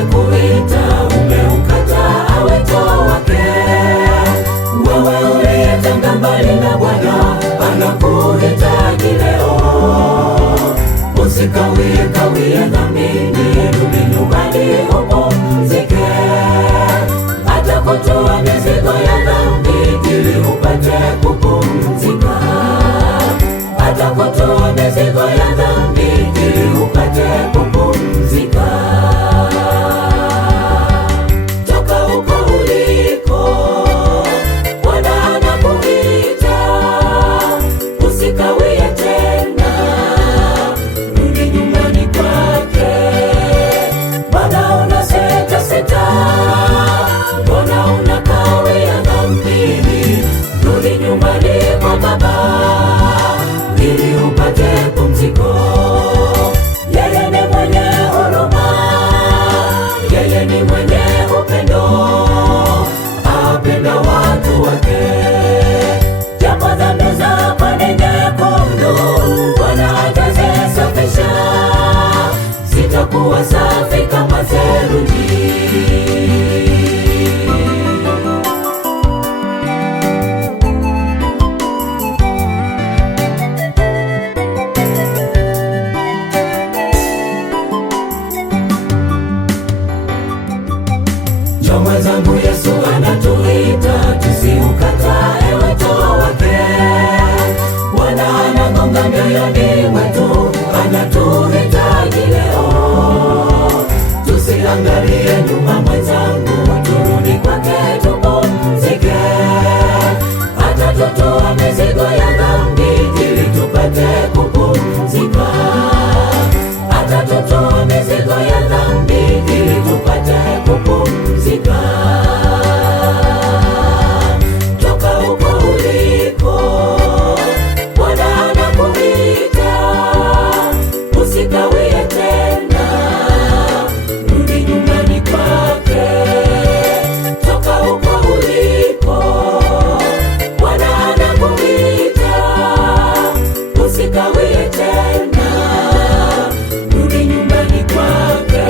amekuita umeukataa wito wake. Wewe uliyetenga mbali na Bwana anakuhitaji leo. Usikawie kawie dhambini, rudi nyumbani upumzike. Atakutoa mizigo ya dhambi ili upate kupumzika. Atakutoa mizigo ya dhambi ili upate kupumzika. Toka huko uliko, Bwana anakuita. Usikawie tena, rudi nyumbani kwake. Bwana unasita sita, Bwana unakawia dhambini, rudi nyumbani kwa Baba ili upate pumziko. Yeye ni mwenye huruma, yeye ni mwenye upendo, apenda watu wake. Japo dhambi zako ni nyekundu, Bwana atazisafisha, zitakuwa safi kama theluji. Mwenzangu, Yesu anatuita tusiukatae wito wake. Bwana anagonga mioyoni mwetu, anatuhitaji leo. Tusiangalie nyuma mwenzangu, turudi kwake tupumzike. Atatutoa mizigo ya dhambi ili tupate kupumzika. Atatutoa mizigo ya dhambi ili tupate kupumzika. Toka huko uliko, Bwana anakuita. Usikawie tena, rudi nyumbani kwake. Toka huko uliko, Bwana anakuita. Usikawie tena, rudi nyumbani kwake.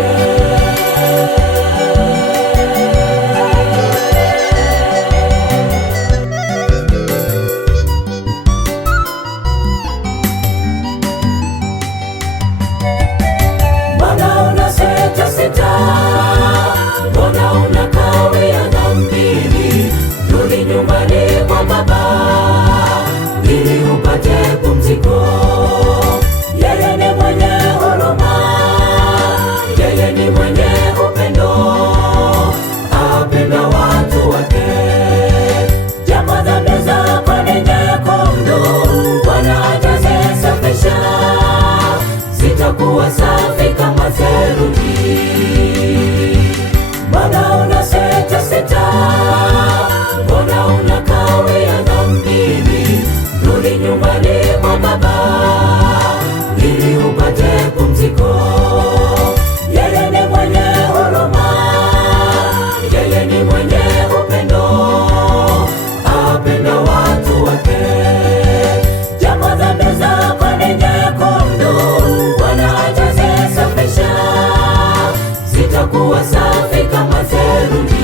Mbona unakawia dhambini, rudi nyumbani kwa Baba ili upate pumziko. Yeye ni mwenye huruma, yeye ni mwenye upendo, apenda watu wake. Japo dhambi zako ni nyekundu, Bwana atazisafisha, zitakuwa safi kama theluji. Mbona unasita sita, mbona unakawia dhambini, rudi nyumbani kwa Baba ili upate pumziko. Yeye ni mwenye huruma, yeye ni mwenye upendo, apenda watu wake. Japo dhambi zako ni nyekundu, Bwana atazisafisha, zitakuwa safi kama theluji.